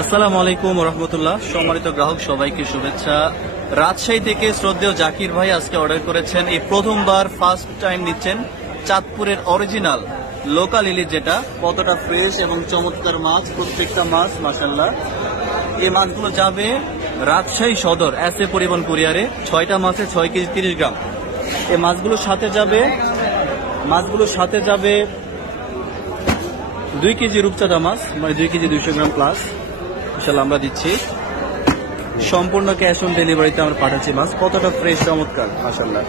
আসসালামু আলাইকুম রহমতুল্লাহ। সম্মানিত গ্রাহক সবাইকে শুভেচ্ছা। রাজশাহী থেকে শ্রদ্ধেয় জাকির ভাই আজকে অর্ডার করেছেন, এই প্রথমবার ফার্স্ট টাইম নিচ্ছেন চাঁদপুরের অরিজিনাল লোকাল ইলিশ, যেটা কতটা ফ্রেশ এবং চমৎকার মাছ, প্রত্যেকটা মাছ মাশাআল্লাহ। এই মাছগুলো যাবে রাজশাহী সদর এস এ পরিবহন কুরিয়ারে, 6টা মাছে 6 কেজি 30 গ্রাম। এই মাছগুলোর সাথে যাবে 2 কেজি রূপচাঁদা মাছ, মানে 2 কেজি 200 গ্রাম প্লাস ইনশাল্লাহ আমরা দিচ্ছি। সম্পূর্ণ ক্যাশ অন ডেলিভারিতে আমরা পাঠাচ্ছি মাছ। কতটা ফ্রেশ চমৎকার মাশাআল্লাহ।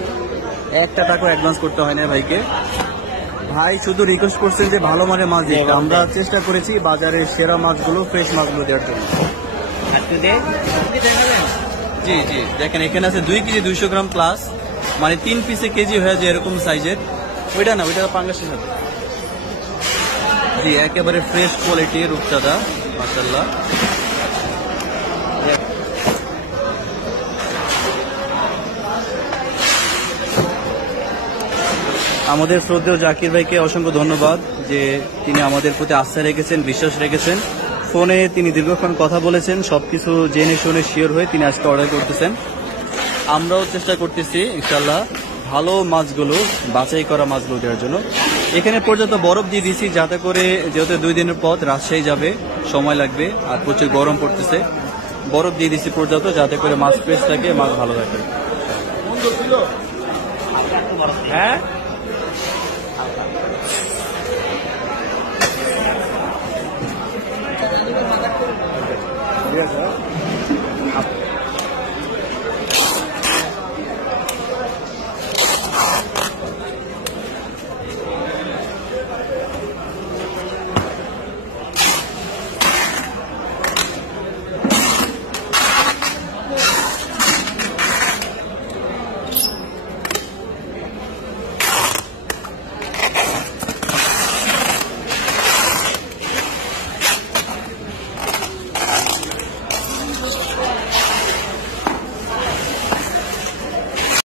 1 টাকা অ্যাডভান্স করতে হয় না ভাইকে। ভাই শুধু রিকোয়েস্ট করছেন যে ভালো মানের মাছ দিতে, আমরা চেষ্টা করেছি বাজারের সেরা মাছগুলো, ফ্রেশ মাছগুলো দেওয়ার জন্য। জি জি, দেখেন এখানে আছে 2 কেজি 200 গ্রাম প্লাস, মানে 3 পিসে কেজি হয়ে যায় এরকম সাইজের। ওইটা না, ওইটা পাঙ্গাসের সাথে। জি, একেবারে ফ্রেশ কোয়ালিটি রূপচাঁদা মাশাআল্লাহ। আমাদের শ্রদ্ধেয় জাকির ভাইকে অসংখ্য ধন্যবাদ যে তিনি আমাদের প্রতি আস্থা রেখেছেন, বিশ্বাস রেখেছেন। ফোনে তিনি দীর্ঘক্ষণ কথা বলেছেন, সবকিছু জেনে শুনে শিওর হয়ে তিনি আজকে অর্ডার করতেছেন। আমরাও চেষ্টা করতেছি ইনশাল্লাহ ভালো মাছগুলো, বাছাই করা মাছগুলো দেওয়ার জন্য। এখানে পর্যন্ত বরফ দিয়ে দিয়েছি যাতে করে, যেহেতু 2 দিনের পথ রাজশাহী যাবে, সময় লাগবে আর প্রচুর গরম পড়তেছে, বরফ দিয়ে দিয়েছি পর্যন্ত যাতে করে মাছ ফ্রেশ থাকে, মাছ ভালো থাকে। হ্যাঁ।